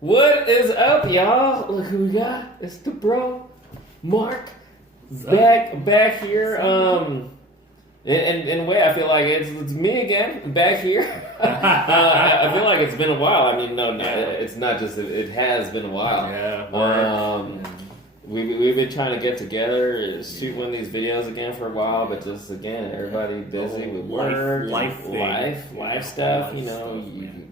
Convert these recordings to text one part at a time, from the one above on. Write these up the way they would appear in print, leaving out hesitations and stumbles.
What is up, y'all? Look who we got. It's the bro, Mark, back here. In a way, I feel like it's me again, back here. I feel like it's been a while. I mean, no, it's not just. It has been a while. Yeah. We've been trying to get together, shoot one of these videos again for a while, but just again, everybody busy with work, life stuff. You know,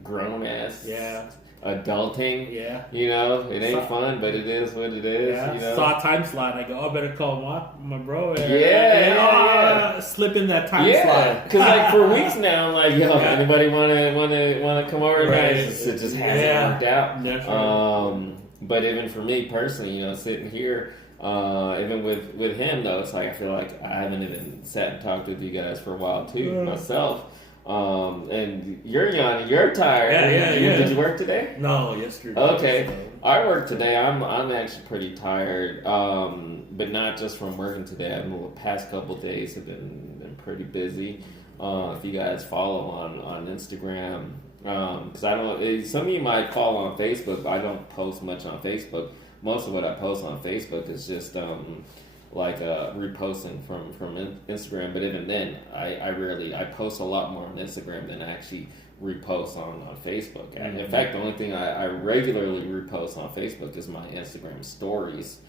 grown ass. Yeah. Adulting, Yeah, you know, it ain't fun, but it is what it is. Yeah. You know? Saw a time slot. I go, I better call my bro. Yeah. Slip in that time slot. Because like for weeks now, I'm like, yo, anybody wanna come over? Right. It just hasn't worked out. Definitely. But even for me personally, you know, sitting here, even with him though, it's like I feel like I haven't even sat and talked with you guys for a while too myself. And you're young, you're tired. Yeah. Did you work today? No, yesterday. Okay. So. I work today. I'm actually pretty tired, but not just from working today. The past couple of days have been pretty busy. If you guys follow on Instagram, because I don't. Some of you might follow on Facebook, but I don't post much on Facebook. Most of what I post on Facebook is just like reposting from Instagram. But even then, I post a lot more on Instagram than I actually repost on Facebook. And in fact, the only thing I regularly repost on Facebook is my Instagram stories.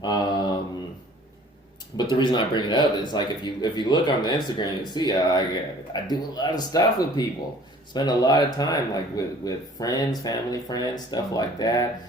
But the reason I bring it up is like if you look on the Instagram, you see I do a lot of stuff with people. Spend a lot of time like with friends, family, friends, stuff like that.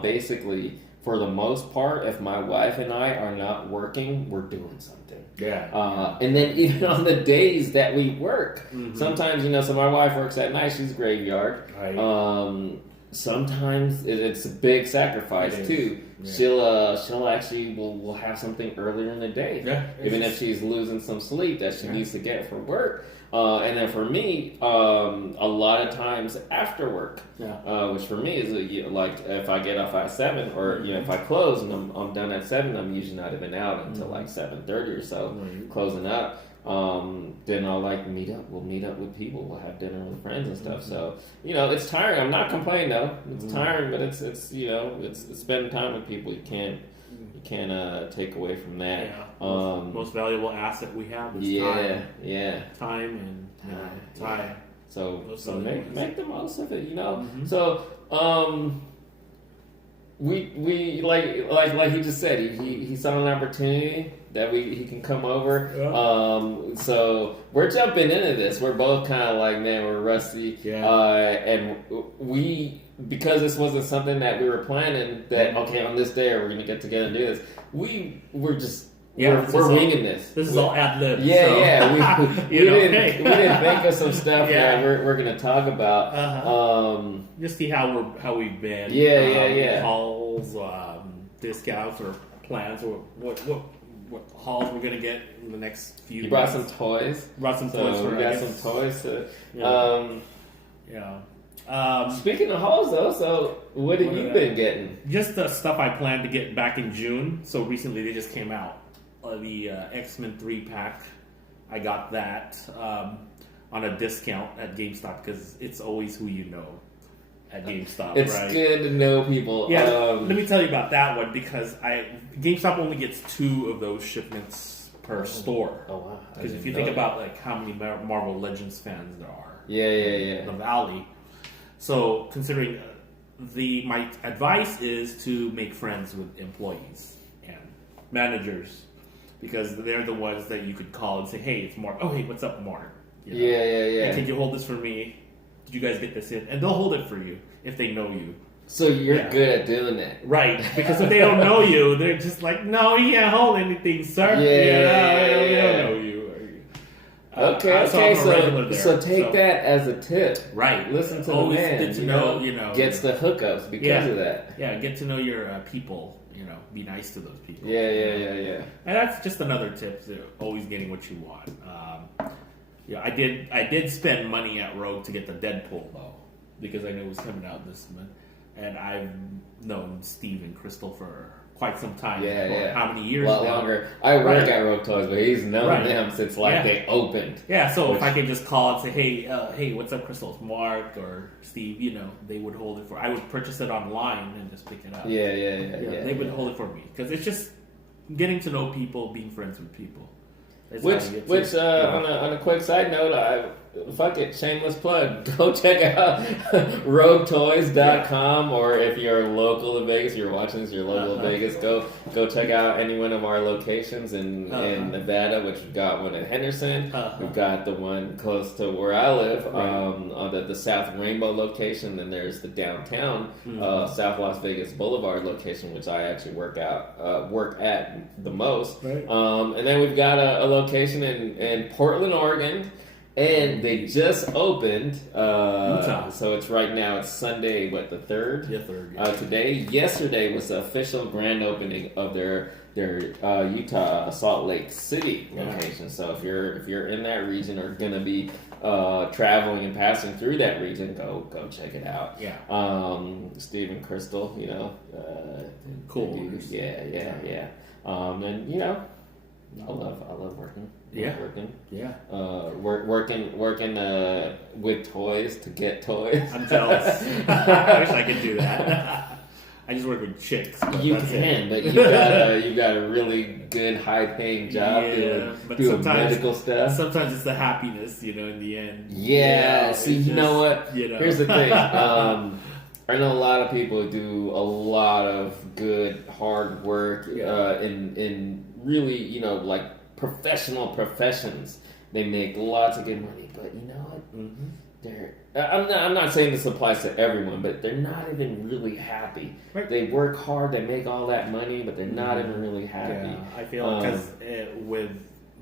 Basically, for the most part, if my wife and I are not working, we're doing something. Yeah. And then even on the days that we work, sometimes, you know, so my wife works at night, she's graveyard. Right. Sometimes it's a big sacrifice too. Yeah. She'll actually will have something earlier in the day. Yeah. Even if she's losing some sleep that she needs to get for work. And then for me, a lot of times after work, which for me is like if I get off at 7 or you know if I close and I'm done at 7, I'm usually not even out until like 7:30 or so, closing up. Then I'll like meet up. We'll meet up with people. We'll have dinner with friends and stuff. So you know it's tiring. I'm not complaining though. It's tiring, but it's you know it's spending time with people. You can't take away from that. Yeah. Most valuable asset we have is time. Yeah. Time and time. So make the most of it, you know. So we like he just said he saw an opportunity that he can come over. So we're jumping into this. We're both kind of like, man, we're rusty. And we, because this wasn't something that we were planning that okay on this day we're gonna get together and do this. We're just we're winging this. This is all ad lib. We didn't think of some stuff that we're gonna talk about. Just see how we've been. Hauls, discounts, or plans, or what hauls we're gonna get in the next few. You brought some toys. Toys. For we got some toys. Speaking of hauls, though, so what have you been getting? Just the stuff I planned to get back in June. So recently they just came out. The X-Men 3-pack. I got that on a discount at GameStop because it's always who you know at GameStop. It's good to know people. Yeah, let me tell you about that one because GameStop only gets 2 of those shipments per store. Oh wow! Because if you think about like how many Marvel Legends fans there are, in the Valley. So considering my advice is to make friends with employees and managers. Because they're the ones that you could call and say, "Hey, it's Mark. Oh, hey, what's up, Mark? You know, Hey, can you hold this for me? Did you guys get this in?" And they'll hold it for you if they know you. So you're good at doing that, right? Because if they don't know you, they're just like, "No, you can't hold anything, sir. We don't know you." Okay. So take that as a tip. Right. Listen to always the man. Get to know. Gets the hookups because of that. Yeah. Get to know your people. You know, be nice to those people. Yeah. And that's just another tip to always getting what you want. I did spend money at Rogue to get the Deadpool though, because I knew it was coming out this month, and I've known Steve and Crystal for quite some time. Yeah, for yeah. how many years A lot now. longer. I work Right. at Rogue Toys, but he's known Right. them since like Yeah. they opened. Yeah, so Which- if I could just call and say, hey, what's up, Crystal? It's Mark or Steve, they would hold it for. I would purchase it online and just pick it up. Yeah. They would hold it for me because it's just getting to know people, being friends with people. That's Which, how you get which to- on a quick side note, fuck it, shameless plug. Go check out roguetoys.com, or if you're local to Vegas, you're watching this, you're local to Vegas, go check out any one of our locations in Nevada, which we've got one in Henderson. We've got the one close to where I live, on the South Rainbow location. Then there's the downtown South Las Vegas Boulevard location, which I actually work at the most. Right. And then we've got a location in Portland, Oregon. And they just opened, Utah. so it's right now, it's Sunday, the 3rd? Yeah, 3rd. Today, yesterday was the official grand opening of their Utah Salt Lake City location. So if you're in that region or gonna be traveling and passing through that region, go check it out. Yeah. Steve and Crystal, Cool. Yeah. And I love working. Yeah. Working. Yeah. Working with toys to get toys. I'm jealous. I wish I could do that. I just work with chicks. But You that's can, it. but you got a really good high paying job but doing sometimes- medical stuff. Sometimes it's the happiness, in the end. Yeah. See, it's you know just, what? Here's the thing. I know a lot of people who do a lot of good hard work in really like professional professions. They make lots of good money, but you know what? I'm not saying this applies to everyone, but they're not even really happy. Right. They work hard, they make all that money, but they're not even really happy. Yeah, I feel because with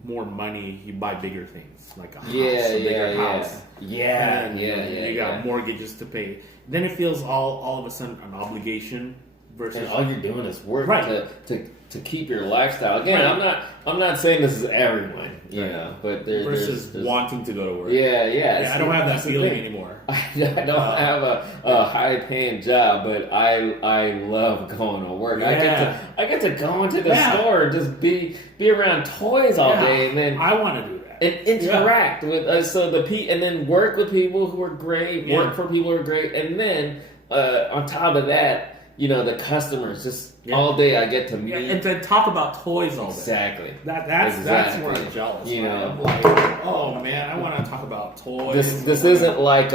more money, you buy bigger things like a house, Yeah, a bigger yeah, house. yeah. And, Yeah, You got mortgages to pay. Then it feels all of a sudden an obligation versus And all you're doing is work Right. to keep your lifestyle. Again, Right. I'm not saying this is everyone, Right. But versus there's wanting to go to work. Yeah. I don't have that That's the feeling thing. anymore. I don't have a high paying job, but I love going to work. Yeah. I get to go into the Yeah. store and just be around toys all day, and then I want to do that. and interact with and then work with people who are great, Yeah. work for people who are great, and then on top of that, the customers just all day I get to meet. And to talk about toys all day. Exactly. That's Exactly. where I'm jealous. You right? know. I'm like, oh man, I want to talk about toys. This isn't like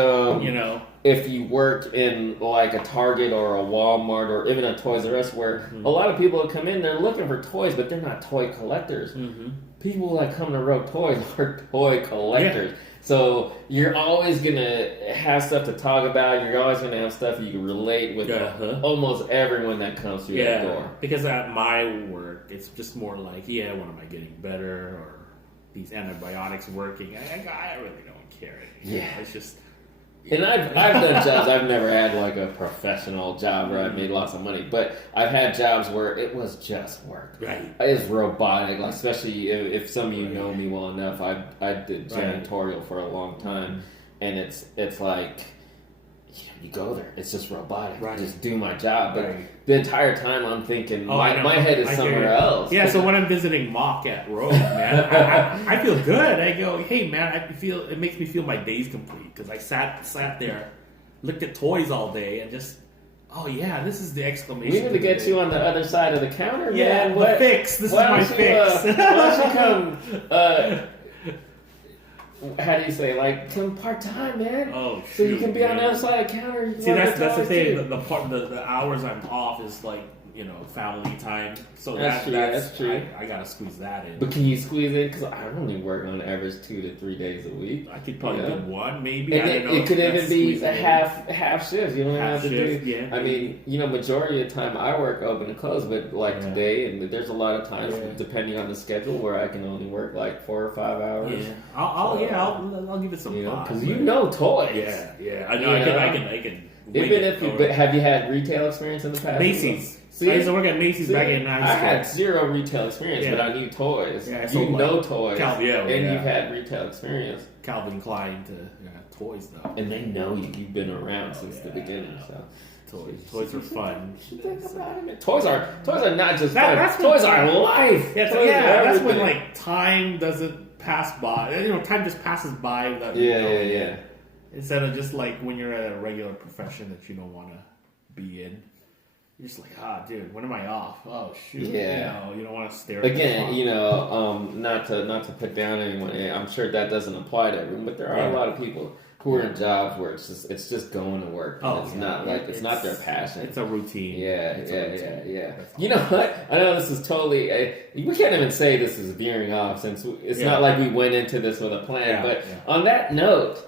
If you worked in like a Target or a Walmart or even a Toys R Us, where a lot of people that come in, they're looking for toys, but they're not toy collectors. People that come to Rogue Toys are toy collectors. So you're always gonna have stuff to talk about. You're always gonna have stuff you can relate with almost everyone that comes through that door. Because at my work, it's just more like, when am I getting better, or these antibiotics working? I really don't care anymore. Yeah. It's just. And I've done jobs. I've never had like a professional job where I made lots of money, but I've had jobs where it was just work. Right. It's robotic, like, especially if some of you know me well enough. I did janitorial for a long time, and it's like you go there, it's just robotic. Right. Just do my job, but the entire time I'm thinking my head is I somewhere hear you. else. Yeah, so when I'm visiting Mock at Rogue, man, I feel good. I go, hey man, it makes me feel my day's complete because I sat there, looked at toys all day, and just, oh yeah, this is the exclamation. We need to get you on the other side of the counter, yeah, man. the fix. This is my fix. Why don't you come? How do you say, like, come part time, man? Oh, so you shoot, can be on the man. other side of the counter. See, that's the thing. The hours I'm off is like family time. So That's true. I gotta squeeze that in. But can you squeeze in? Because I only work on average 2 to 3 days a week. I could probably do one, maybe. And I don't know. it could even That's be squeezing a in. half shift. You don't even have to shift, do. yeah. I mean, majority of the time I work open and close, but like today, and there's a lot of times depending on the schedule where I can only work like 4 or 5 hours. Yeah, I'll give it some thought. Because you know toys. Yeah. I know. I can. Even if but have you had retail experience in the past? Macy's. See? I used to work at Macy's back in high school. I had zero retail experience, but I knew toys. Yeah, I you sold, know toys, and yeah. you've had retail experience. Calvin Klein to toys though. And they know you. You've been around since the beginning. So, Toys are fun. Think about it, man. Toys are not just That's fun. Toys are life. Yeah, Toys are that's when everything. like time doesn't pass by. Time just passes by without Yeah. Instead of just like when you're at a regular profession that you don't want to be in. You're just like, dude, when am I off? Oh, shoot. Yeah. You don't want to stare Again, at the clock. not to put down anyone. I'm sure that doesn't apply to everyone, but there are a lot of people who are in jobs where it's just going to work. And it's not like it's not their passion. It's a routine. Yeah. You know what? I know this is totally. We can't even say this is veering off since it's not like we went into this with a plan. But on that note,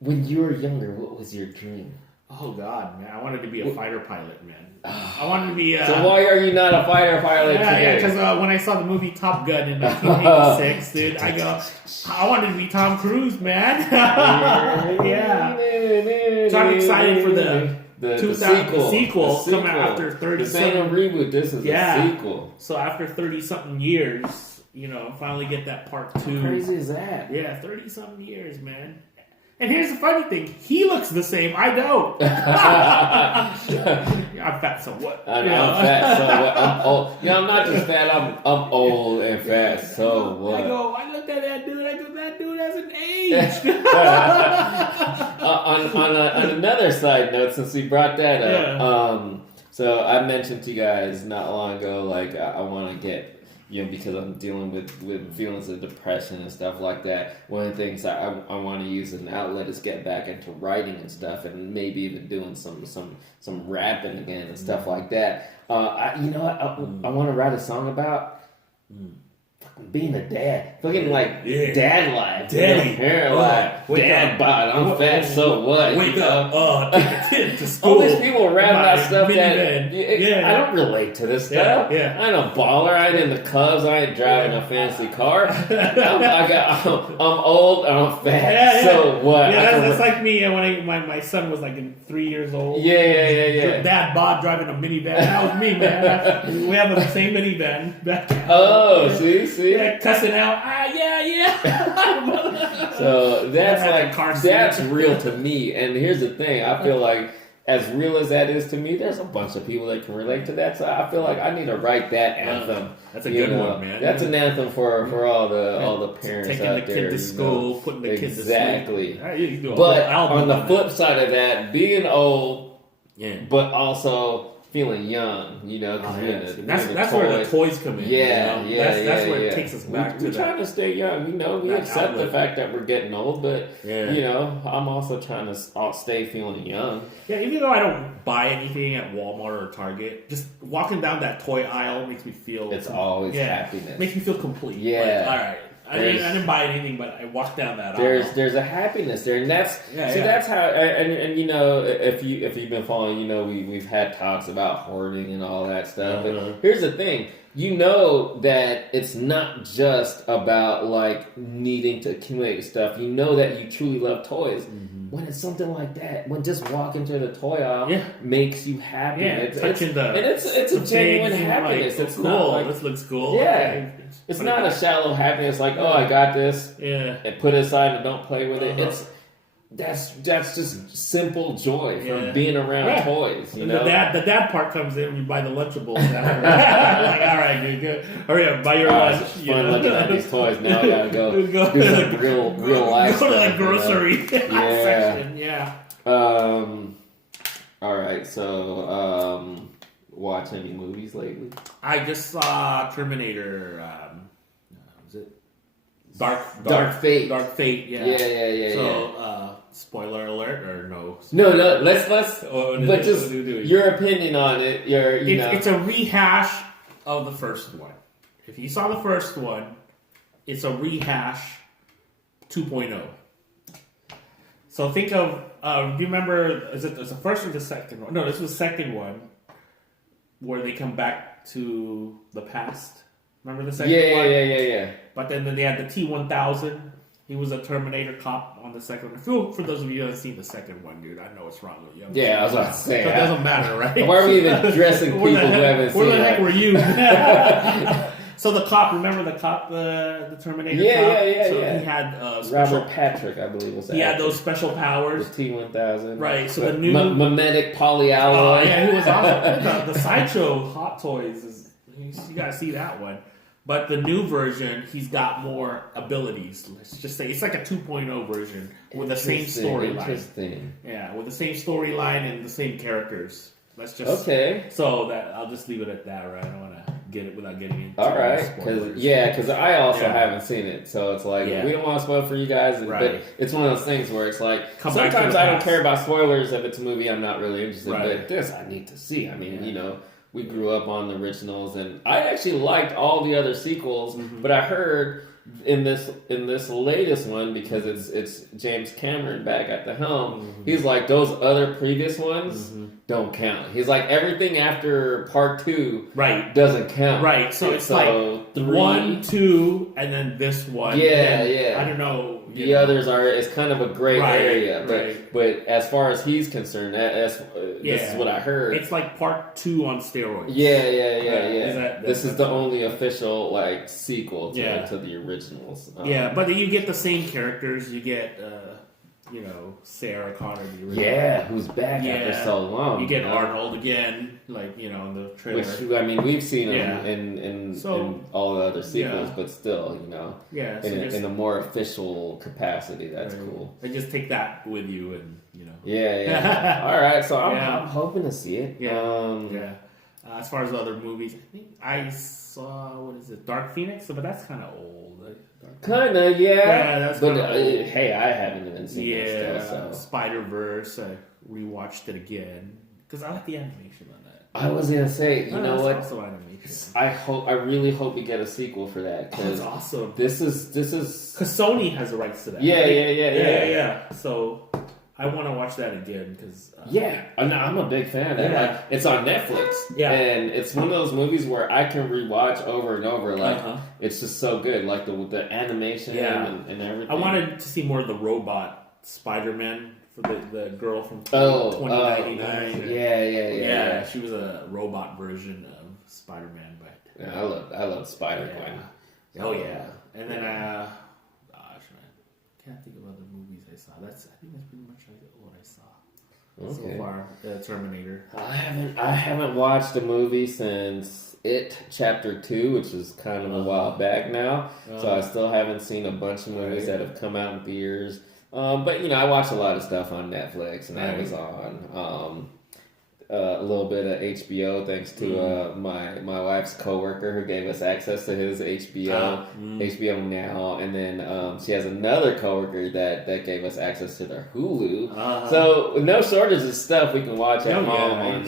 when you were younger, what was your dream? Oh God, man! I wanted to be a fighter pilot, man. I wanted to be. So why are you not a fighter pilot today? Yeah, because when I saw the movie Top Gun in 1986, dude, I wanted to be Tom Cruise, man. Yeah. So I'm excited for the sequel coming out after 30. This ain't a reboot. This is a sequel. So after 30-something years, finally get that part 2. How crazy is that? Yeah, 30-something years, man. And here's the funny thing: he looks the same. I don't. I'm fat, so what? I'm fat, so what? I'm old. I'm not just fat. I'm old and fat, so what? I looked at that dude. That dude hasn't aged. On another side note, since we brought that up, so I mentioned to you guys not long ago, like I want to get. Because I'm dealing with feelings of depression and stuff like that. One of the things I want to use as an outlet is get back into writing and stuff, and maybe even doing some rapping again and stuff like that. I want to write a song about being a dad, fucking like dad life, daddy, hair life, dad bod. I'm fat, so what? Wake up, take the kid to school. All these people rap about stuff that I I don't relate to this stuff. Yeah. I ain't a baller. I ain't in the Cubs. I ain't driving a fancy car. I'm old. And I'm fat. So what? Yeah, that's like me when my son was like 3 years old. Yeah. Dad bod driving a minivan. That was me, man. We have the same minivan. Oh, see. Yeah, cussing out. Yeah. So that's real to me. And here's the thing. I feel like as real as that is to me, there's a bunch of people that can relate to that. So I feel like I need to write that anthem. That's a good one, man. That's an anthem for all the parents taking out the kid to school, putting the kid to sleep. Exactly. But on the flip side of that, being old, but also feeling young, that's where the toys come in. That's where it takes us back to. We're trying to stay young. We accept the fact that we're getting old, but I'm also trying to stay feeling young. Yeah, even though I don't buy anything at Walmart or Target, just walking down that toy aisle makes me feel. It's always happiness. Makes me feel complete. Yeah. All right. I didn't buy anything, but I walked down that aisle. There's a happiness there, and that's that's how. And if you've been following, we've had talks about hoarding and all that stuff. But here's the thing: that it's not just about like needing to accumulate stuff. You know that you truly love toys. When it's something like that, when just walking to the toy aisle makes you happy. It's a genuine happiness. It's cool. Not like, this looks cool. Yeah. It's not a shallow happiness like, I got this. Yeah. And put it aside and don't play with it. That's just simple joy from being around toys. The dad part comes in when you buy the Lunchables. Like, all right, dude, good. Hurry up, buy your lunch. It's fun looking at these toys. Now I gotta go do some real life stuff. Go to the grocery section. Yeah. All right. So, watch any movies lately? I just saw Terminator. Was it Dark Fate? Dark Fate. Yeah. So, spoiler alert or no? No. Let's. But just your opinion on it. It's a rehash of the first one. If you saw the first one, it's a rehash 2.0. So think of. Do you remember? Is it the first or the second one? No, this was the second one, where they come back to the past. Remember the second one? Yeah. But then they had the T-1000. He was a Terminator cop on the second one. For those of you who haven't seen the second one, dude, I know what's wrong with you. Yeah, I was about to say. So it doesn't matter, right? Why are we even addressing people who haven't seen it? Where the heck were you? So the cop, remember the cop, the Terminator Yeah, cop? yeah, So yeah. he had special. Robert Patrick, I believe, was. He had those special powers. The T-1000. Right. So the new mimetic polyalloy. yeah, he was awesome. The sideshow Hot Toys is you gotta see that one. But the new version, he's got more abilities. Let's just say it's like a 2.0 version with the same storyline. Interesting. Yeah, with the same storyline and the same characters. Let's just Okay. So that I'll just leave it at that. Right? I don't want to get it without getting into All right, spoilers. because I also haven't seen it, so it's like Yeah. we don't want to spoil for you guys. Right. But it's one of those things where it's like Come back to sometimes the I don't past. care about spoilers if it's a movie I'm not really interested. Right. But this I need to see. I mean, Yeah. we grew up on the originals, and I actually liked all the other sequels. But I heard in this latest one, because it's James Cameron back at the helm, he's like, those other previous ones don't count. He's like, everything after part 2 Right. doesn't count. Right. So it's So, like 3, 1, 2, and then this one. Yeah, and then, yeah. I don't know. The others are, it's kind of a gray Right, area, right. but as far as he's concerned, this is what I heard. It's like part 2 on steroids. Yeah. Is This is the only official like sequel to the originals. Yeah, but you get the same characters. You get, Sarah Connor, the original. Yeah, who's back after so long. You get Arnold again, like, in the trailer. Which, I mean, we've seen him Yeah. in all the other sequels, Yeah. but still, Yeah, so in a more official capacity, that's cool. And just take that with you and, Yeah. All right, so Yeah. I'm hoping to see it. Yeah. As far as other movies, I think I saw, what is it, Dark Phoenix? But that's kind of old. Kinda, yeah. Yeah, that's but kinda old. hey, I haven't even seen it Yeah, still, so. Spider-Verse, I rewatched it again. Because I like the animation on that. I was gonna say, you know what? Also animation. I really hope we get a sequel for that, That's because awesome. this is Because Sony has the rights to that. Yeah, right? yeah. So I want to watch that again because I'm a big fan. Yeah. Like, it's on Netflix, and it's one of those movies where I can rewatch over and over. Like, it's just so good. Like the animation and everything. I wanted to see more of the robot Spider-Man for the girl from 2099. Yeah. She was a robot version of Spider-Man, but Yeah, I love Spider-Man. Oh yeah, and then gosh, man, can't think of other movies I saw. I think that's pretty much what I saw so far. Terminator. I haven't watched a movie since It Chapter 2, which is kind of a while back now. So I still haven't seen a bunch of movies that have come out in theaters. But I watch a lot of stuff on Netflix and Amazon. A little bit of HBO thanks to my wife's coworker who gave us access to his HBO Now, and then she has another coworker that gave us access to their Hulu. So no shortage of stuff we can watch at home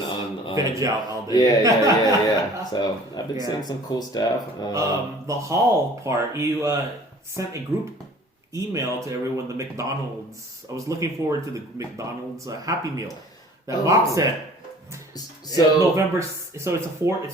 on veg out all day. Yeah. So I've been seeing some cool stuff. The Hall part, you sent a group email to everyone. The McDonald's. I was looking forward to the McDonald's Happy Meal that Bob sent. So November. So it's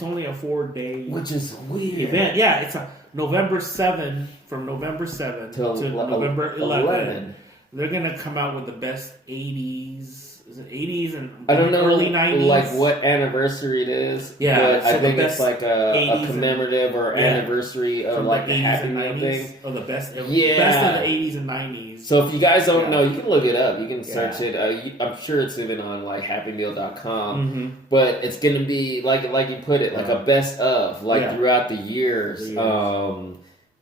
only a 4-day, which is weird event. Yeah, it's a November 7 from November 7 to November 11. They're gonna come out with the best 80s. Is it 80s and I don't know early 90s? Like what anniversary it is. Yeah, but so I think the it's like a commemorative or anniversary of like the Happy Meal thing. Or the best of the 80s and 90s. So if you guys don't know, you can look it up. You can search it. I'm sure it's even on like happymeal.com. But it's gonna be like you put it, like a best of throughout the years.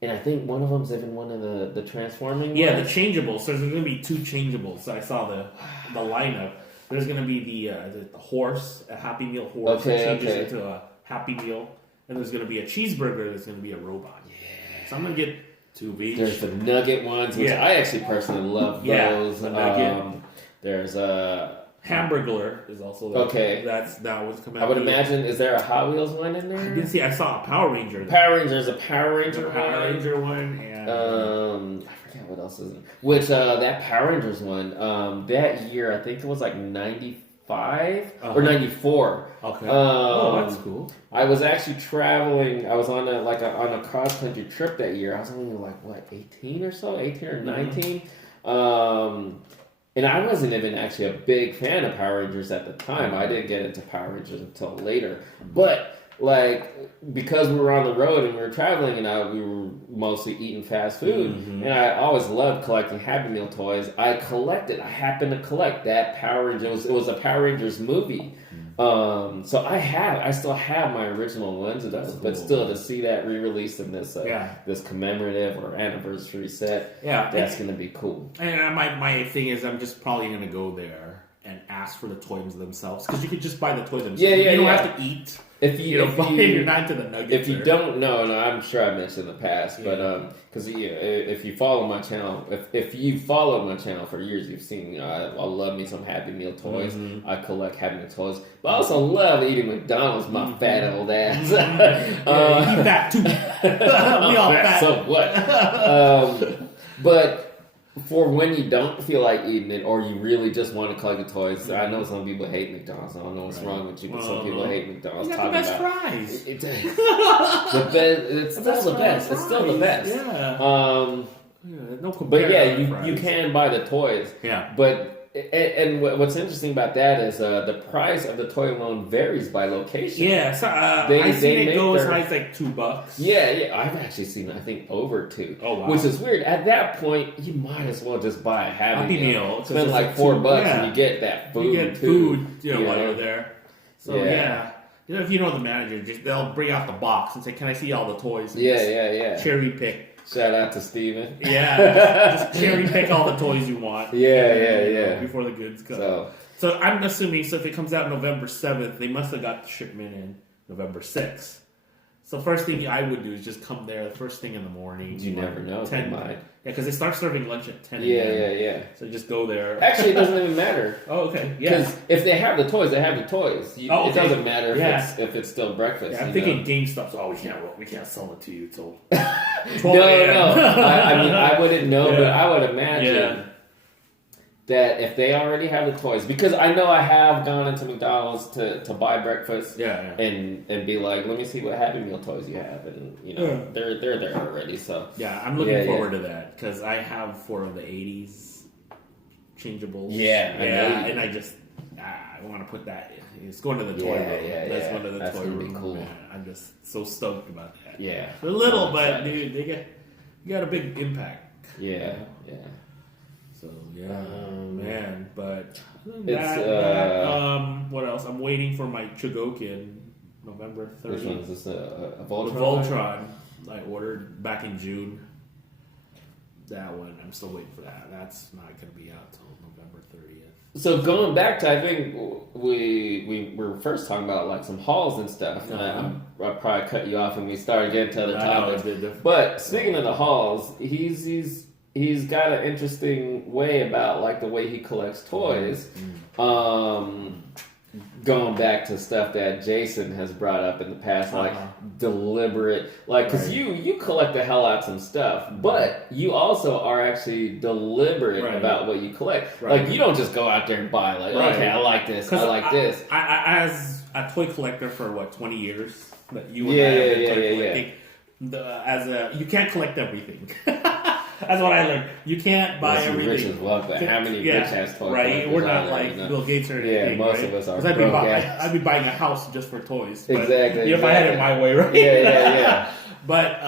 And I think one of them's even one of the transforming. Yeah, ones. the changeables. So there's going to be 2 changeables. So I saw the lineup. There's going to be the horse, a Happy Meal horse that changes into a Happy Meal, and there's going to be a cheeseburger that's going to be a robot. Yeah. So I'm going to get 2 of each. There's the nugget ones, which I actually personally love those. The nugget. There's a Hamburglar is also there. That one's coming out. I would imagine, is there a Hot Wheels one in there? I didn't see. I saw a Power Ranger. There's a Power Ranger one. And I forget what else is in. Which that Power Rangers one, that year I think it was like 95 or 94. Okay. That's cool. I was actually traveling. I was on a cross country trip that year. I was only like 18 or so, 18 or 19. And I wasn't even actually a big fan of Power Rangers at the time. I didn't get into Power Rangers until later. But like because we were on the road and we were traveling, and we were mostly eating fast food, and I always loved collecting Happy Meal toys. I happened to collect that Power Rangers. It was a Power Rangers movie. So I still have my original ones of those, but still to see that re-released in this this commemorative or anniversary set, that's gonna be cool. And my thing is, I'm just probably gonna go there and ask for the toys themselves, because you could just buy the toy themselves. You don't have to eat. If you're not into the nuggets. If you don't know, and I'm sure I mentioned in the past, but because if you follow my channel, if you followed my channel for years, you've seen I love me some Happy Meal toys. I collect Happy Meal toys, but I also love eating McDonald's. My fat old ass. You fat too. We all fat. So what? But for when you don't feel like eating it, or you really just want to collect the toys, I know some people hate McDonald's. I don't know what's wrong with you, but some people hate McDonald's. You got the best fries. The best. It's still the best. It's still the best. Yeah. No comparison. But you can buy the toys. Yeah. But and what's interesting about that is the price of the toy alone varies by location. Yeah, so I've seen it go as high as like $2. Yeah, I've actually seen I think over $2. Oh wow, which is weird. At that point, you might as well just buy a Happy Meal. Spend like $4 and you get that food. You get food, while you're there. So yeah. If you know the manager, they'll bring out the box and say, "Can I see all the toys?" And cherry pick. Shout out to Steven. Yeah, just cherry pick all the toys you want. Yeah. Before the goods come. So I'm assuming, if it comes out November 7th, they must have got the shipment in November 6th. So first thing I would do is just come there the first thing in the morning. You never know. 10. Yeah, because they start serving lunch at 10 a.m. Yeah. So just go there. Actually, it doesn't even matter. Oh, okay. Yeah. Because if they have the toys, they have the toys. It doesn't matter if it's still breakfast. Yeah, I'm thinking GameStop's, we can't sell it to you till 12 No. I mean, I wouldn't know, but I would imagine that if they already have the toys, because I know I have gone into McDonald's to buy breakfast, and be like, let me see what Happy Meal toys you have, and they're there already. So I'm looking forward to that, because I have 4 of the 80s changeables. And I just I want to put that. It's going to the toy room. That's one of the toy room. Cool. Man, I'm just so stoked about that. Yeah, they're little, but dude, you got a big impact. Yeah. So man, but it's what else? I'm waiting for my Chogokin November 30th. Which one is this? A Voltron? The Voltron I ordered back in June. That one, I'm still waiting for that. That's not going to be out till November 30th. So going back to, I think we were first talking about like some hauls and stuff. And I probably cut you off when we started getting to other topics. But speaking of the hauls, he's got an interesting way about like the way he collects toys. Going back to stuff that Jason has brought up in the past, like deliberate, like because you collect the hell out of some stuff, but you also are actually deliberate about what you collect. Like you don't just go out there and buy like, okay, I like this, I like this. I as a toy collector for 20 years that you and I have been toy collecting. You can't collect everything. That's what I learned. You can't buy everything. Rich as well, but how many rich ass toys? Right, we're not like Bill Gates or anything. Yeah, most of us are. I'd be buying a house just for toys. But, exactly. If I had it my way, right? Yeah. But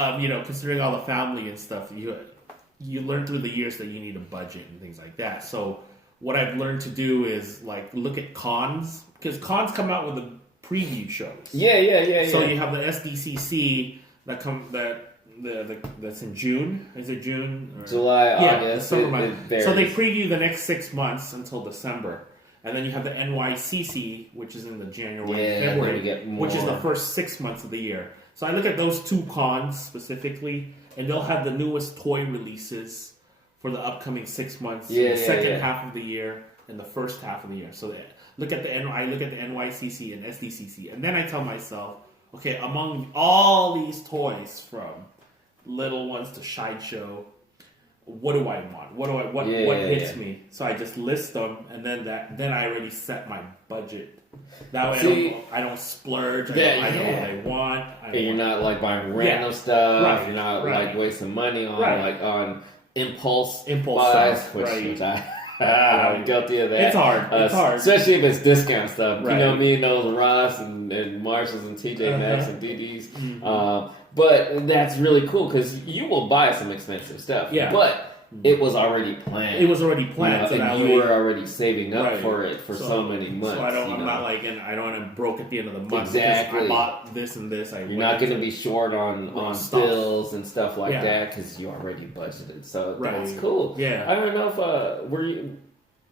considering all the family and stuff, you learn through the years that you need a budget and things like that. So what I've learned to do is like look at cons, because cons come out with the preview shows. Yeah. So you have the SDCC that's in June. Is it June? July, August. So they preview the next 6 months until December. And then you have the NYCC, which is in the January, February, which is the first 6 months of the year. So I look at those two cons specifically, and they'll have the newest toy releases for the upcoming 6 months, the second half of the year and the first half of the year. So I look at the NYCC and SDCC, and then I tell myself, okay, among all these toys from little ones to sideshow, what do I want? What hits me? So I just list them, and then I already set my budget. That way I don't splurge. I know what I want. You're not like buying random stuff. You're not like wasting money on on impulse buys, stuff, which I'm guilty of that. It's hard. It's hard. Especially if it's discount stuff. Right. You know, me and those Ross and Marshalls and TJ Maxx and DD's. Mm-hmm. But that's really cool because you will buy some expensive stuff. Yeah. But it was already planned. It was already planned, you know, so and you were already saving up for it for so many months. So I'm not like, and I don't end broke at the end of the month. Exactly. I bought this and this. You're not going to be short on bills and stuff like that because you already budgeted. So that's cool. Yeah. I don't know if were you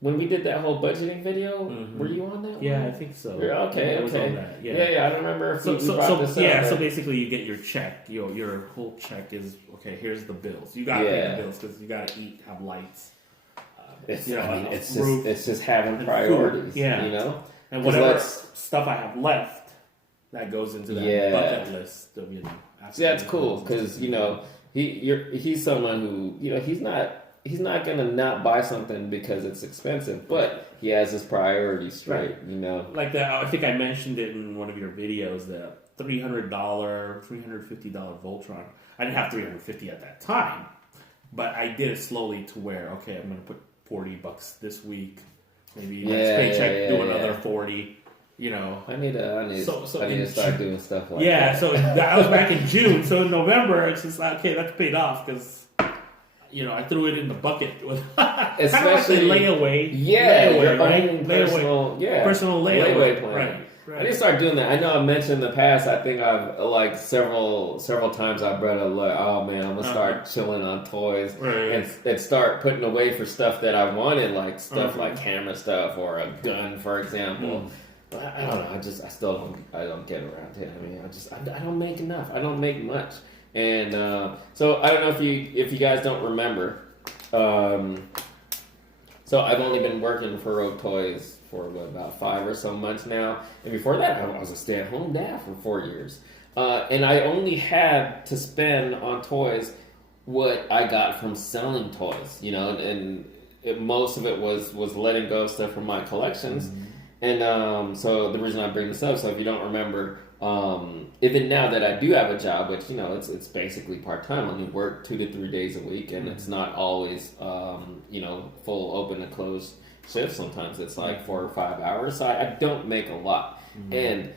when we did that whole budgeting video. Were you on that? Yeah, one? I think so. Okay. I was on that. Yeah. I don't remember if we brought this up. Yeah. So basically, you get your check. Your whole check is okay. Here's the bills. You got to pay the bills because you got to eat, have lights. It's just having priorities. Yeah. You know, and whatever stuff I have left, that goes into that bucket list of that's cool because he's someone who he's not gonna not buy something because it's expensive, but he has his priorities straight. Right. You know, like that. I think I mentioned it in one of your videos. The $350 Voltron. I didn't have $350 at that time, but I did it slowly to where I'm gonna put $40 this week. Maybe next paycheck do another 40. You know, I need to start doing stuff like that. Yeah, so that was back in June. So in November, it's just like, okay, that's paid off because I threw it in the bucket with especially like layaway. Yeah, layaway, your right? own personal layaway plan. Right. I need to start doing that. I know I mentioned in the past. I think I've like several times I brought up like, oh man, I'm gonna start chilling on toys and start putting away for stuff that I wanted, like stuff like camera stuff or a gun, for example. But I don't know. I don't get around to it. I mean, I don't make enough. I don't make much. And so I don't know if you guys don't remember. So I've only been working for Rogue Toys for about 5 or so months now, and before that I was a stay-at-home dad for 4 years, and I only had to spend on toys what I got from selling toys, and most of it was letting go of stuff from my collections, and so the reason I bring this up, so if you don't remember. Even now that I do have a job, which it's basically part time. I only work 2 to 3 days a week, and it's not always full open and closed shifts. Sometimes it's like 4 or 5 hours. So I don't make a lot, and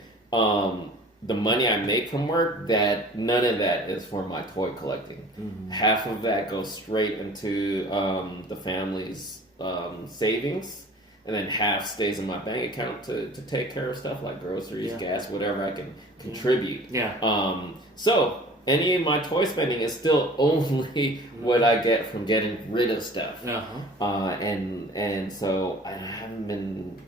the money I make from work, that none of that is for my toy collecting. Half of that goes straight into the family's savings. And then half stays in my bank account to take care of stuff like groceries, gas, whatever I can contribute. So any of my toy spending is still only what I get from getting rid of stuff. And so I haven't been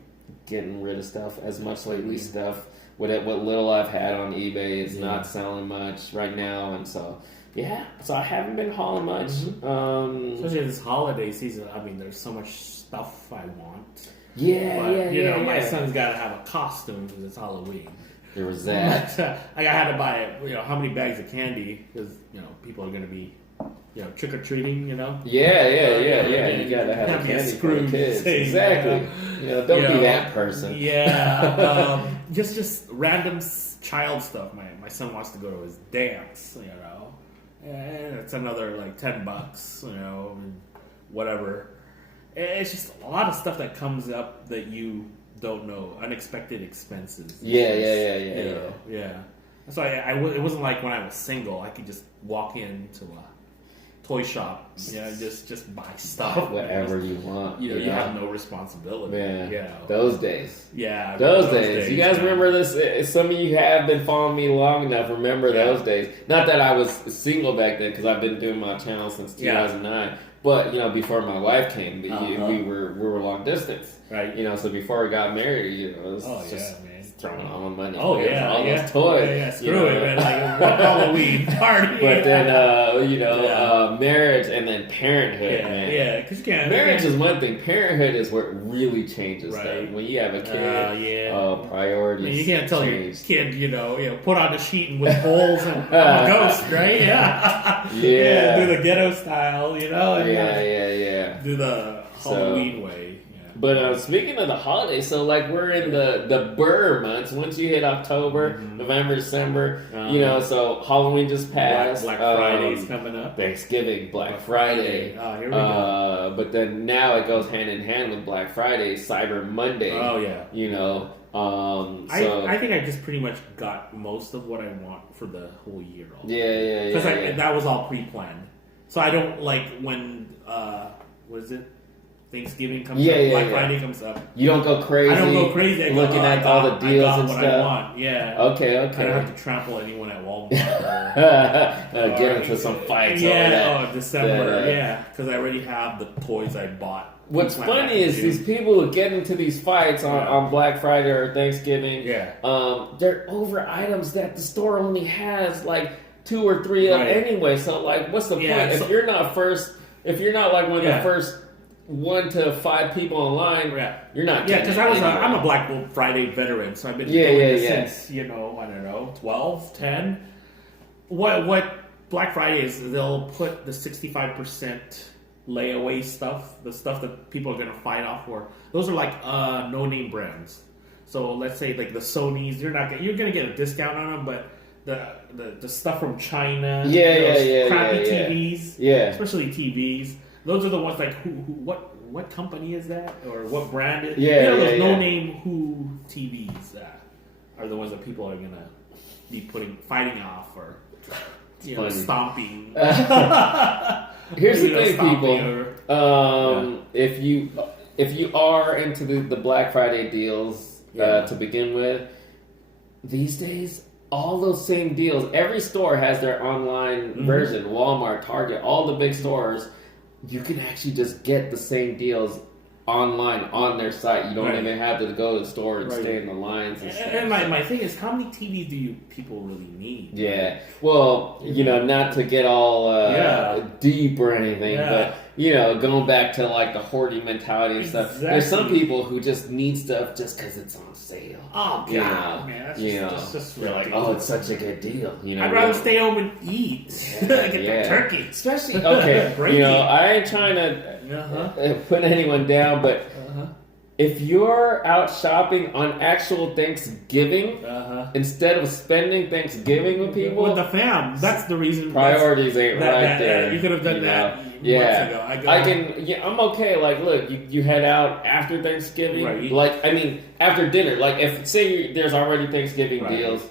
getting rid of stuff as much lately. Stuff what little I've had on eBay is not selling much right now, and so. Yeah, so I haven't been hauling much. Especially this holiday season. I mean, there's so much stuff I want. My son's got to have a costume because it's Halloween. There was that. I had to buy, how many bags of candy because people are going to be, trick or treating. You got to have a candy for the kids. Exactly. Don't be that person. Just random child stuff. My son wants to go to his dance. And it's another like $10, whatever. It's just a lot of stuff that comes up that you don't know, unexpected expenses. Yeah. So it wasn't like when I was single, I could just walk into a toy shop, just buy stuff, whatever you want. You have no responsibility. Man, those days. Yeah, those days. You guys remember this? Some of you have been following me long enough. Remember those days? Not that I was single back then, because I've been doing my channel since 2009. But before my wife came, we were long distance, right? So before we got married, it was just throwing all my money. All those toys. Screw it, man! Like one Halloween party. But then marriage and then parenthood, man. Because you can't. Marriage is one thing. Parenthood is where it really changes stuff. When you have a kid, priorities. You can't tell your kid, put on a sheet and with holes and a ghost, right? Do the ghetto style, Yeah. Do the Halloween way. But speaking of the holidays, so like we're in the Burr months. Once you hit October, November, December, so Halloween just passed. Black Friday's coming up. Thanksgiving, Black Friday. Oh, here we go. But then now it goes hand in hand with Black Friday, Cyber Monday. Oh yeah. I think I just pretty much got most of what I want for the whole year. Yeah. Because that was all pre-planned. So I don't like when what is it? Thanksgiving comes up, Black Friday comes up. You don't go crazy. I don't go crazy. Looking at all the deals and stuff. I want. Yeah. Okay. I don't have to trample anyone at Walmart. Get into some fights. December. Because I already have the toys I bought. What's funny is these people who get into these fights on Black Friday or Thanksgiving. Yeah. They're over items that the store only has like 2 or 3 of anyway. So like, what's the point? If you're not like one of the first 1 to 5 people online, you're not. Yeah, because I'm a Black Friday veteran, so I've been doing this since I don't know 12, 10. What Black Friday is, they'll put the 65% layaway stuff, the stuff that people are going to fight off for. Those are like no name brands. So let's say like the Sonys, you're going to get a discount on them, but the stuff from China, crappy TVs, especially TVs. Those are the ones like what company is that, or what brand is? Those no name TVs are the ones that people are gonna be fighting off or stomping. Here's the thing, people. If you are into the Black Friday deals to begin with, these days, all those same deals. Every store has their online version. Walmart, Target, all the big stores. You can actually just get the same deals online on their site. You don't even have to go to the store and stay in the lines and stuff. And my thing is, how many TVs do people really need? Yeah. Well, not to get all deep or anything, but going back to like the hoarding mentality and stuff. There's some people who just need stuff just because it's on sale. Oh god, man, that's just you're like, oh, it's such a good deal. I'd rather stay home and eat. Get the turkey, especially. Okay, I ain't trying to put anyone down, but if you're out shopping on actual Thanksgiving instead of spending Thanksgiving with people, with the fam, that's the reason. Priorities ain't right there. You could have done that. I'm okay. Like, look, you head out after Thanksgiving. Like, I mean, after dinner. Like, if there's already Thanksgiving deals,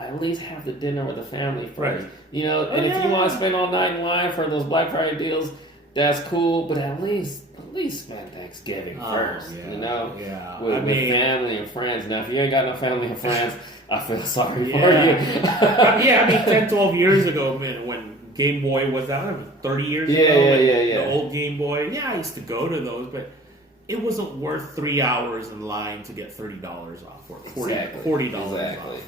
at least have the dinner with the family first. And if you want to spend all night in line for those Black Friday deals, that's cool. But at least spend Thanksgiving first. With family and friends. Now, if you ain't got no family and friends, I feel sorry for you. 10, 12 years ago, man, when Game Boy was out, 30 years ago. The old Game Boy. Yeah, I used to go to those, but it wasn't worth 3 hours in line to get $30 off or $40 off.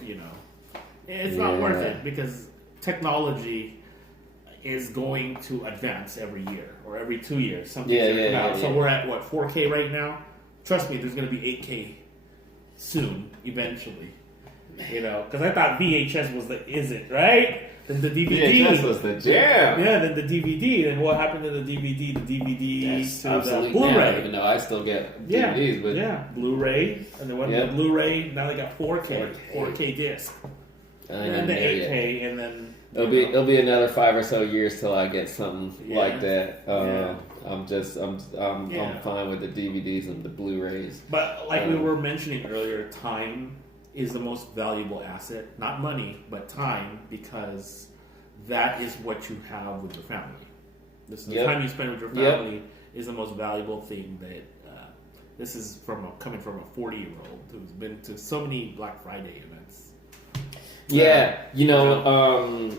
It's not worth it because technology is going to advance every year or every 2 years. So we're at 4K right now. Trust me, there's going to be 8K soon, eventually. Because I thought VHS was right? Then the DVD. VHS was the jam. Yeah, then the DVD. Then what happened to the DVD? The DVD to the Blu-ray. Even though I still get DVDs, but Blu-ray, and then went to Blu-ray. Now they got 4K disc, and then the 8K, and then it'll be another 5 or so years till I get something like that. I'm fine with the DVDs and the Blu-rays. But like we were mentioning earlier, time is the most valuable asset. Not money, but time, because that is what you have with your family. The time you spend with your family is the most valuable thing that this is coming from a 40-year-old who's been to so many Black Friday events.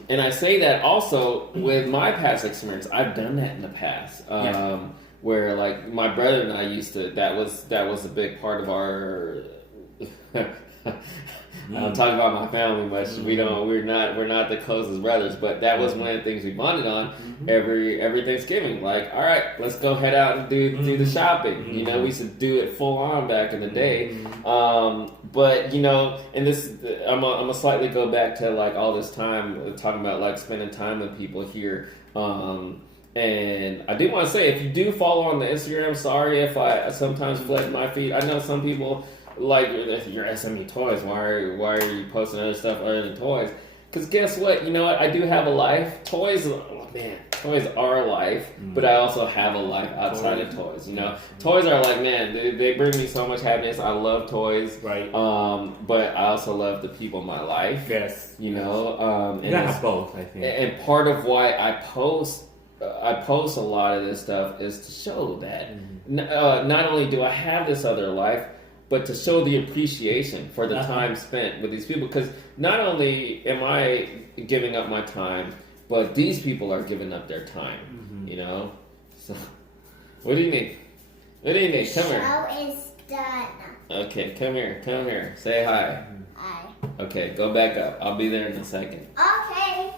And I say that also with my past experience. I've done that in the past, where like my brother and I used to. That was a big part of our. I don't talk about my family much. We're not the closest brothers, but that was one of the things we bonded on every Thanksgiving. Like, all right, let's go head out and do the shopping. We used to do it full on back in the day. But and this, I'm gonna slightly go back to like all this time talking about like spending time with people here. And I do want to say, if you do follow on the Instagram, sorry if I sometimes flood my feed. I know some people like your SMU toys. Why are you posting other stuff other than toys? Because guess what? You know what? I do have a life. Toys, man, toys are life. But I also have a life outside of toys. You know, toys are like, man, they bring me so much happiness. I love toys. Right. But I also love the people in my life. Yes. You know. You gotta have both, I think. And part of why I post a lot of this stuff is to show that not only do I have this other life, but to show the appreciation for the time spent with these people. Because not only am I giving up my time, but these people are giving up their time. You know. So, what do you need? What do you need? Come here. Show is done. Okay, come here. Come here. Say hi. Hi. Okay, go back up. I'll be there in a second. Okay.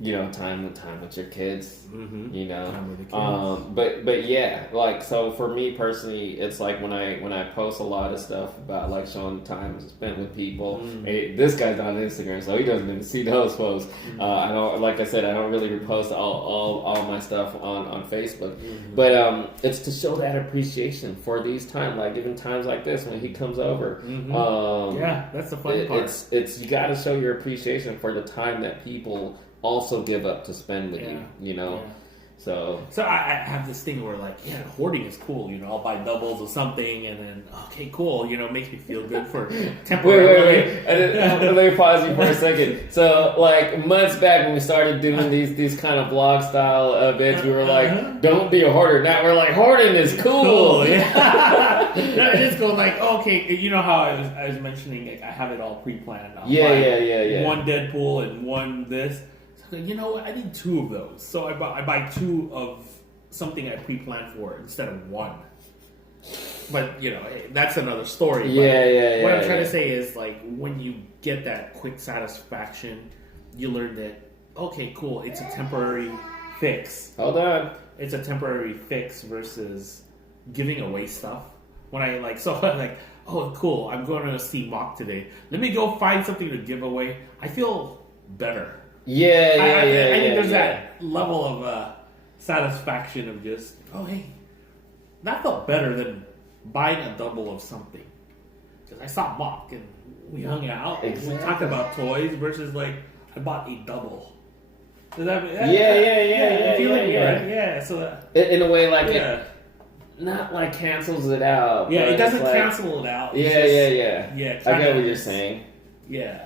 You know, time with your kids. You know, Time with the kids. But yeah, like, so for me personally, it's like when I post a lot of stuff about like showing time spent with people. Hey, this guy's on Instagram, so he doesn't even see those posts. I don't, like I said, I don't really repost all my stuff on Facebook. But it's to show that appreciation for these times, like even times like this when he comes over. Yeah, that's the fun part. It's you got to show your appreciation for the time that people also give up to spend with you, you know. So I have this thing where like, yeah, hoarding is cool. You know, I'll buy doubles of something, and then okay, cool. You know, it makes me feel good for temporarily. Wait. Let me pause you for a second. So, like months back when we started doing these kind of blog style bits, we were like, "Don't be a hoarder." Now we're like, "Hoarding is cool." Yeah, it is cool. Like, okay, you know how I was mentioning, like, I have it all pre-planned. Yeah. One Deadpool and one this. You know what? I need two of those, so I buy two of something I pre-planned for instead of one. But you know, that's another story. But what I'm trying to say is, like, when you get that quick satisfaction, you learn that okay, cool, it's a temporary fix. Hold on, it's a temporary fix versus giving away stuff. When I like, oh, cool, I'm going to see Mock today. Let me go find something to give away. I feel better. I think there's that level of satisfaction of just, oh, hey, that felt better than buying a double of something. Because I saw Mock and we hung out. Exactly. We talked about toys versus like, I bought a double. Does that feeling right? Yeah, so in a way, like it not like cancels it out. Yeah, but it doesn't like, cancel it out. Yeah. I get what you're saying. Yeah.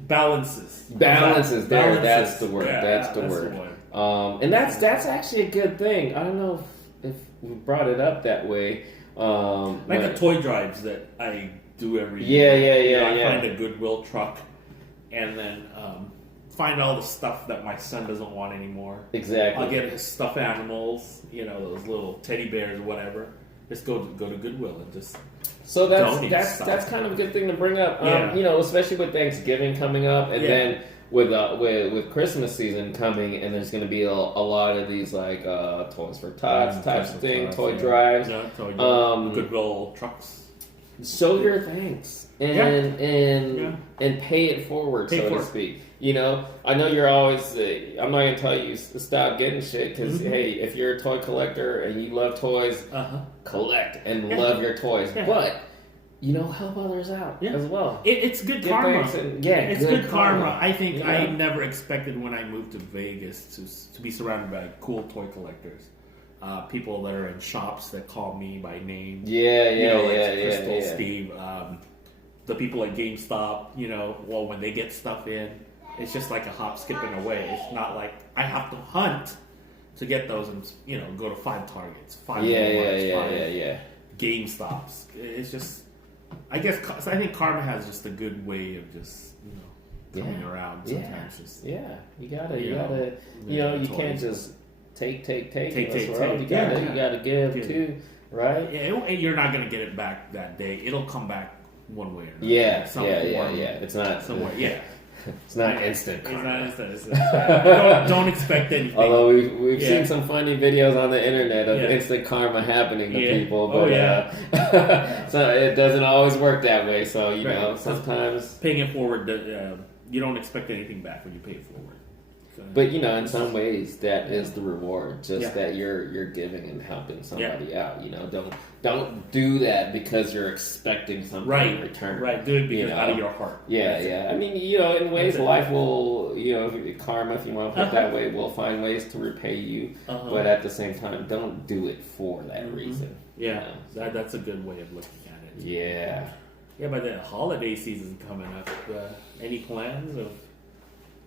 Balances. Balances. That's the word. Yeah, that's the word. And that's actually a good thing. I don't know if we brought it up that way. Like the toy drives that I do every year. I find a Goodwill truck and then find all the stuff that my son doesn't want anymore. Exactly. I'll get his stuffed animals, you know, those little teddy bears or whatever. Just go to Goodwill and just. So that's kind of a good thing to bring up. You know, especially with Thanksgiving coming up, and then with Christmas season coming, and there's going to be a lot of these like Toys for Tots types of thing, toy drives, Goodwill trucks. Show your thanks and pay it forward, so to speak. You know, I know you're always. I'm not gonna tell you stop getting shit because hey, if you're a toy collector and you love toys, collect and love your toys. But you know, help others out as well. It's good karma. It's good karma. I think Yeah. I never expected when I moved to Vegas to be surrounded by cool toy collectors. People that are in shops that call me by name. Crystal, Steve. The people at GameStop, you know, well, when they get stuff in, it's just like a hop, skip, and away. It's not like I have to hunt to get those and, you know, go to 5 Targets, 5 GameStops. It's just, I think karma has just a good way of just, you know, coming around sometimes. Just, you gotta, you know, you can't just take. You gotta give too, right? Yeah, you're not gonna get it back that day. It'll come back one way or another. Yeah. It's not somewhere. It's not instant. It's not. Don't expect anything. Although we've seen some funny videos on the internet of instant karma happening to people, but so it doesn't always work that way. So you know, sometimes paying it forward, you don't expect anything back when you pay it forward. But in some ways, that is the reward. Just Yeah. that you're giving and helping somebody out. Don't do that because you're expecting something in return. Right. Do it because out of your heart. Yeah, yeah. I mean, in ways, life will, karma, if you want to put it that way, will find ways to repay you. But at the same time, don't do it for that reason. Yeah, that's a good way of looking at it. Yeah. Yeah, but the holiday season's coming up. Any plans of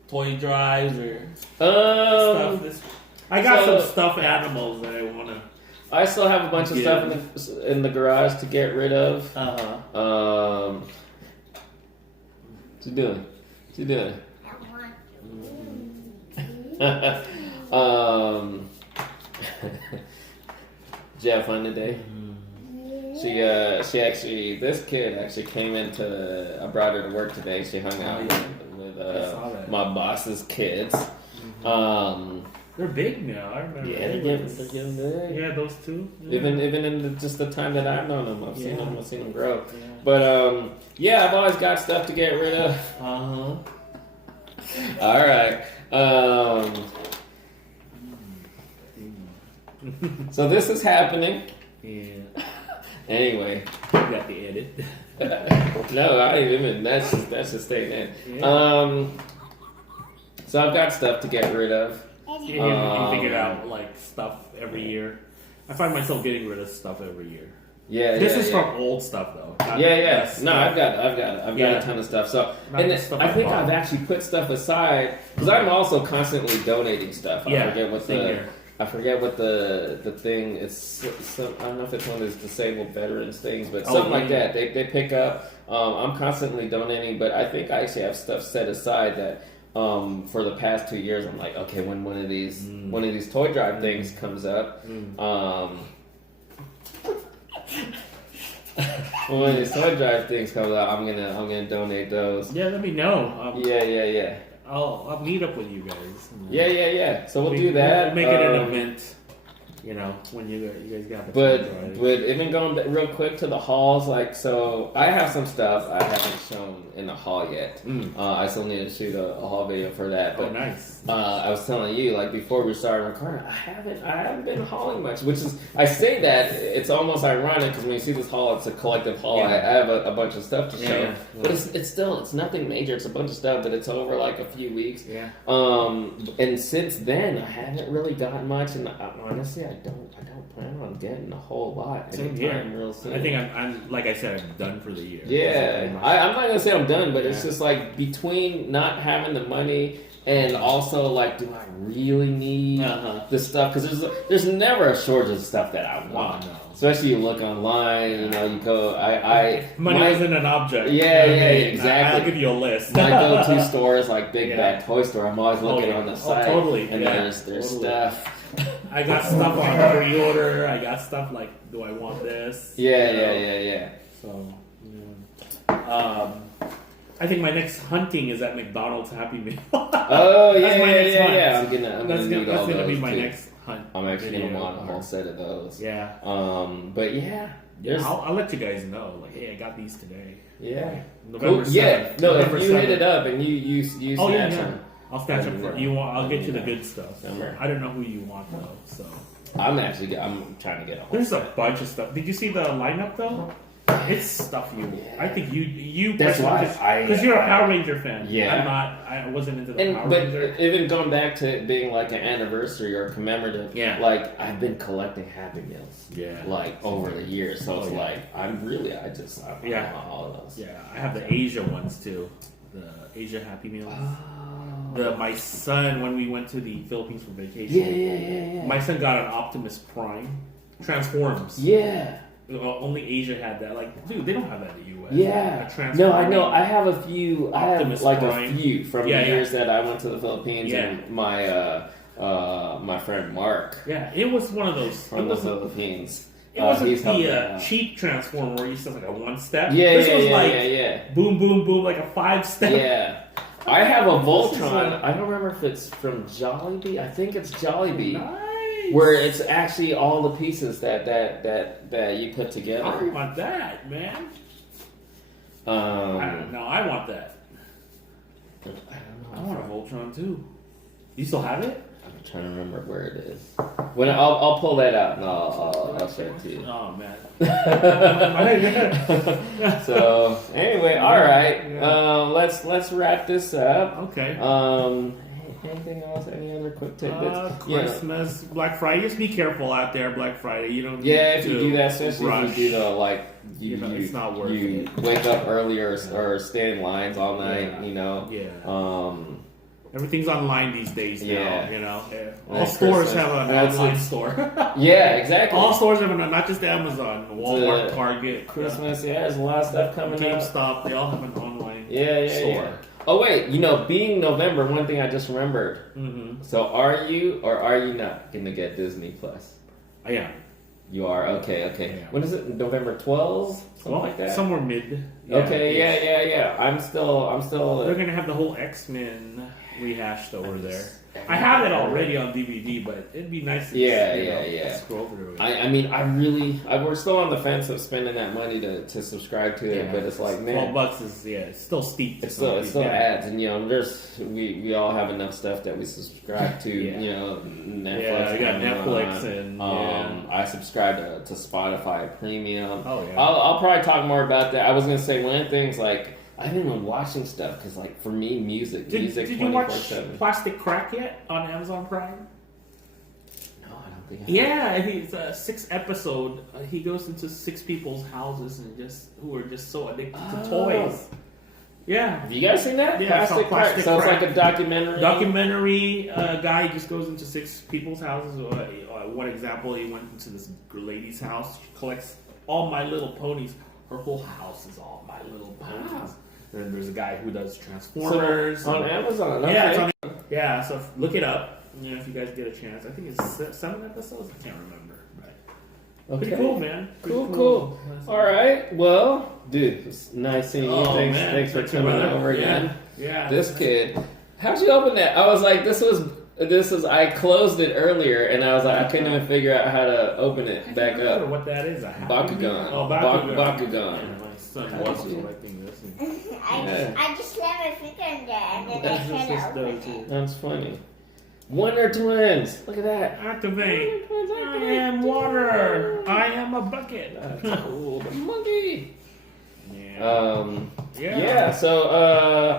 toy drives or stuff? I got some stuffed animals that I want to. I still have a bunch of stuff in the garage to get rid of. What you doing? What you doing? Did you have fun today? This kid actually came into. I brought her to work today. She hung out with my boss's kids. They're big now. I remember. Yeah, they're getting big. Yeah, those two. Yeah. Even in just the time that I've known them, I've seen them grow. Yeah. But I've always got stuff to get rid of. All right. So this is happening. Yeah. Anyway, you got the edit. No, I ain't even. That's just staying in. Yeah. So I've got stuff to get rid of. You figured out like stuff every year. I find myself getting rid of stuff every year. Yeah, this is from old stuff though. Yeah. No, I've got a ton of stuff. So, and I think I've actually put stuff aside because I'm also constantly donating stuff. I forget what the thing is. I don't know if it's one of those disabled veterans things, but something like that. They pick up. I'm constantly donating, but I think I actually have stuff set aside that. For the past 2 years, I'm like, okay, when one of these toy drive things comes up, when one of these toy drive things comes out, I'm gonna donate those. Yeah, let me know. Yeah. I'll meet up with you guys. Yeah. So we'll do that. We'll make it an event. When you guys got the but even going real quick to the halls, so I have some stuff I haven't shown in the hall yet. I still need to shoot a haul video for that. But nice. I was telling you, before we started recording, I haven't been hauling much. Which is, I say that it's almost ironic because when you see this haul, it's a collective haul. Yeah. I have a bunch of stuff to show, but it's nothing major. It's a bunch of stuff, but it's over a few weeks. Yeah. And since then, I haven't really gotten much, and honestly, I don't plan on getting a whole lot anytime real soon. I think I'm like I said, I'm done for the year. Yeah, I'm not gonna say I'm done, but it's just between not having the money and also do I really need the stuff? Because there's never a shortage of stuff that I want. Oh, no. Especially you look online, you go. Money isn't an object. Yeah, exactly. I'll give you a list. My go-to stores Big Bad Toy Store. I'm always looking on the site. Totally. And there's stuff. I got stuff on pre-order. I got stuff do I want this? Yeah. So, I think my next hunting is at McDonald's Happy Meal. Oh yeah. I'm gonna that's gonna be my next hunt. I'm actually gonna want a whole set of those. Yeah. But yeah. I'll let you guys know. Hey, I got these today. Yeah. November 7th. Yeah. No, November if you 7th. hit it up and you snatch them. I'll snatch them for you. I'll get you the good stuff. So I don't know who you want though. So I'm trying to get a whole. There's a bunch of stuff. Did you see the lineup though? It's stuff you. I think you. That's why because you're a Power Ranger fan. Yeah. I'm not. I wasn't into the Power Ranger. But even going back to it being an anniversary or commemorative. Yeah. I've been collecting Happy Meals. Yeah. Over the years, so it's I'm all of those. Yeah, I have the Asia ones too. The Asia Happy Meals. My son, when we went to the Philippines for vacation. Yeah. My son got an Optimus Prime. Transforms. Yeah. Only Asia had that. Dude, they don't have that in the U.S. Yeah. No, I know. I have a few. Optimus a few from years that I went to the Philippines and my friend Mark. Yeah, it was one of those from the Philippines. It wasn't the cheap transformer where you just a one step. Yeah, this was boom, boom, boom, a 5-step. Yeah. I have a Voltron. I don't remember if it's from Jollibee. I think it's Jollibee. Nice. Where it's actually all the pieces that you put together. I want that, man. I want that. I don't know. I want a Voltron too. You still have it? I'm trying to remember where it is. When I'll pull that out and I'll show it to you. Oh man. So anyway, all right. Yeah. Let's wrap this up. Okay. Anything else? Any other quick tidbits? Christmas, Black Friday. Just be careful out there, Black Friday. You don't. Yeah, need if you to do that, especially rush. if you do the like, it's not worth you it. wake up earlier or stay in lines all night. Yeah. You know. Yeah. Everything's online these days now. Yeah. You know. Yeah. And All then stores Christmas. have an That's online it. store. Yeah, exactly. All stores have not just Amazon, Walmart, Target, Christmas. Yeah, there's a lot of stuff coming up. GameStop. They all have an online Yeah, store. yeah. Oh wait, being November, one thing I just remembered. Mm-hmm. So are you or are you not gonna get Disney Plus? I am. You are? Okay. Yeah. When is it? November 12th? Something like that? Somewhere mid. Okay, yeah. I'm still They're gonna have the whole X-Men rehashed over there. I have it already on DVD, but it'd be nice to scroll through it. I mean, we're still on the fence of spending that money to subscribe to it, but it's like, man, $12 is it's still steep. It's still ads, and we all have enough stuff that we subscribe to. Netflix. Yeah, you got Netflix and I subscribe to Spotify Premium. Oh yeah. I'll probably talk more about that. I was gonna say one of the things like. I haven't been watching stuff because, like, for me, music Did you watch 24/7. Plastic Crack yet on Amazon Prime? No, I don't think I have. Yeah, he's a 6th episode. He goes into 6 people's houses and who are just so addicted to toys. Yeah. Have you guys seen that? Yeah, it's called Plastic Crack. So it's like a documentary. Guy just goes into 6 people's houses. One example, he went into this lady's house. She collects all My Little Ponies. Her whole house is all My Little Ponies. Wow. And then there's a guy who does Transformers. So, on Amazon. Okay. Yeah, so look it up. If you guys get a chance. I think it's 7 episodes. I can't remember. But pretty cool, man. Cool. All right. Well, dude, it's nice seeing you. Thanks for coming over again. Yeah. This kid. How'd you open that? I was like, this is. I closed it earlier, and I was like, I couldn't even figure out how to open it back up. What that is? Bakugan. Oh, Bakugan. Bakugan. Yeah, my son was collecting this. I just slammed my finger in there and then I tried to open it. That's funny. Wonder Twins. Look at that. Activate. I am water. I am a bucket. That's cool. The monkey. Yeah. So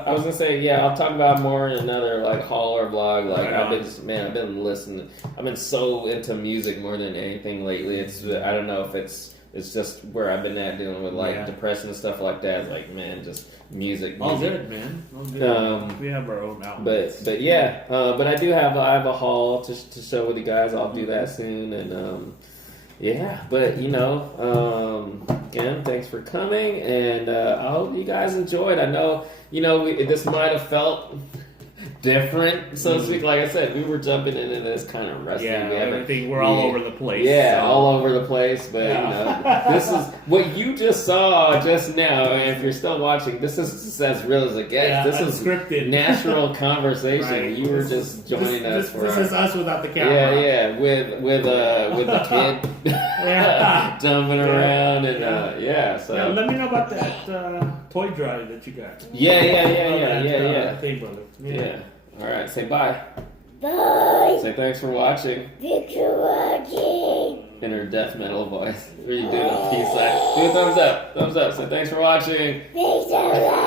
I was gonna say, I'll talk about more in another like haul or vlog. Like I've been listening. I've been so into music more than anything lately. It's I don't know if it's just where I've been at dealing with like depression and stuff like that. Like man, just music. All good, man. All good. We have our own outlets. But I do have I have a haul to show with you guys. I'll do that soon and. But again, thanks for coming, and I hope you guys enjoyed. I know, this might have felt different, so to speak. Like I said, we were jumping into this kind of rusty. We're all over the place. Yeah, all over the place. But this is what you just saw just now. And if you're still watching, this is as real as it gets. This is scripted, natural conversation. Right. You were just joining us for. This is us without the camera. Yeah, with the kid jumping around and So let me know about that toy drive that you got. Yeah. Hey, brother. Yeah. All right. Say bye. Bye. Say thanks for watching. Thanks for watching. In her death metal voice. What are you doing? Peace sign. Do a thumbs up. Thumbs up. Say thanks for watching. Thanks for watching.